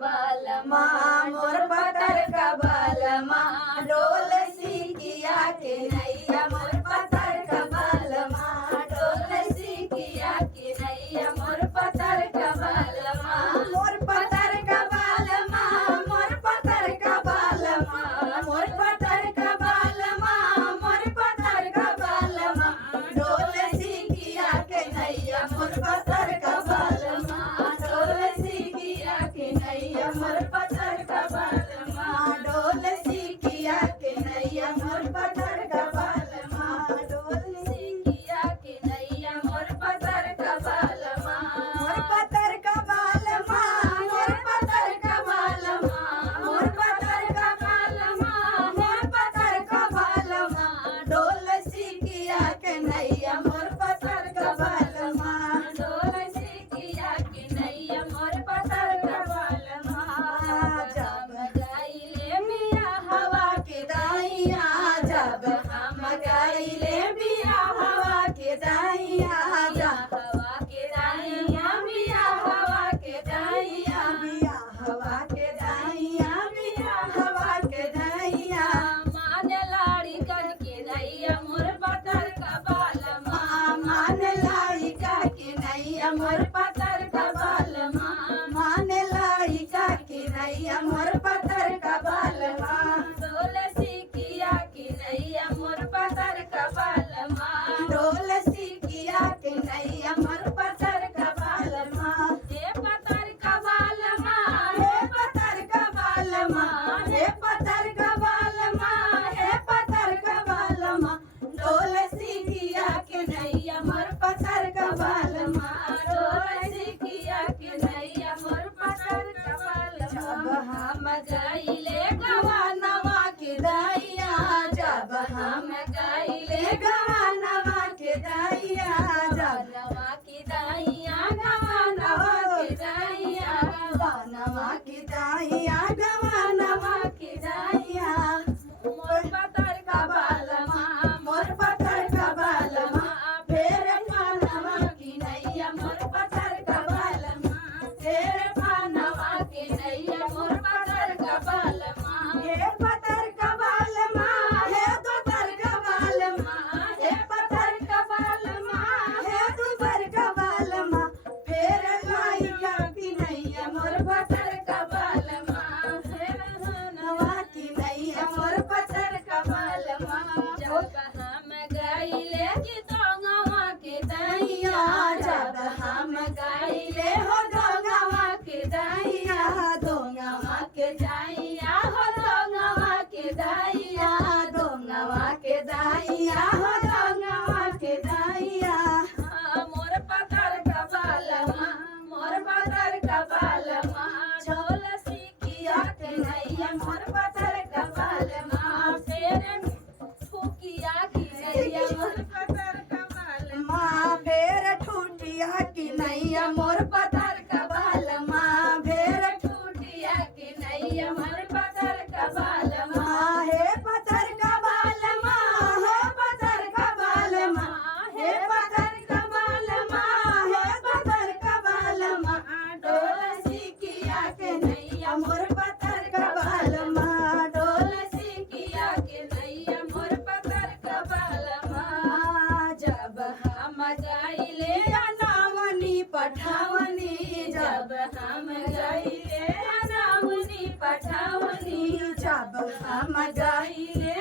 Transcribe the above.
बालमा मोर पतर का बालमा डोल सिकिया के नैया मोर पतर का बालमा डोल सिकिया के नैया मोर पतर का बालमा मोर पतर का बालमा मोर पतर का बालमा मोर पतर का बालमा मोर पतर का बालमा डोल सिकिया के नैया मोर पतर का बालमा डोल सिकिया के नैया मोर पतर का बालमा डोल सिकिया के नैया मोर पतर का बालमा डोल सिकिया के नैया मोर पतर का बालमा मोर पतर का बालमा मोर पतर का बालमा मोर पतर का बालमा मोर पतर का बालमा डोल सिकिया के नैया मोर पतर का बालमा डोल सिकिया के नैया मोर पतर का बालमा जब गाइले मिया हवा के दाइया जब हम गाइले मिया हवा के दाइया हवा के दाइया मिया हवा के दाइया मिया हवा के दाइया मिया हवा के दाइया मान लाड़ी कन के नैया मोर पतर का बालमा मान लाड़ी का के नैया मोर पतर का बालमा मान लाड़ी का के नैया मोर पतर का बालमा डोल सिकिया के नैया मोर पतर का बालमा डोल सिकिया के नैया मोर पतर का बालमा हे पतर का बालमा हे पतर का बालमा हे पतर का बालमा हे पतर का बालमा डोल सिकिया के नैया मोर पतर का बालमा डोल सिकिया के नैया मोर पतर का बालमा जब हम गाइले गवानवा के दाइया जब हम गाइले गवानवा के दाइया गवानवा के दाइया गवानवा के दाइया गवानवा के दाइया गवानवा के दाइया मोर पतर का बालमा मोर पतर का बालमा फेर पानवा की नैया मोर पतर का बालमा फेर पानवा के नैया मोर पतर का बालमा हे पतर का बालमा हे पतर का बालमा हे पतर का बालमा हे दुबर का बालमा फेर लाइका की नैया मोर पतर का बालमा फेर नवा की नैया मोर पतर का बालमा जब हम गाइले की दोंगवा के दैया जब हम गाइले हो दोंगवा के दैया दोंगवा के दैया हो दोंगवा के दैया दोंगवा के दैया हो दोंगवा के दैया मोर पतर का बालमा मोर पतर का बालमा झोल सिकिया के नैया मोर पतर का बालमा फेर ठुकिया की नैया मोर पतर का बालमा फेर ठुटिया की नैया मोर पतर का बालमा फेर ठुटिया की नैया मोर पतर का बालमा हे पतर का बालमा हे पतर का बालमा हे पतर का बालमा हे पतर का बालमा डोल सिकिया के नैया मोर पतर का बालमा डोल सिकिया के नैया मोर पतर का बालमा जब हम गाइले अनावनी पठावनी जब हम गाइले अनावनी पठावनी जब हम गाइले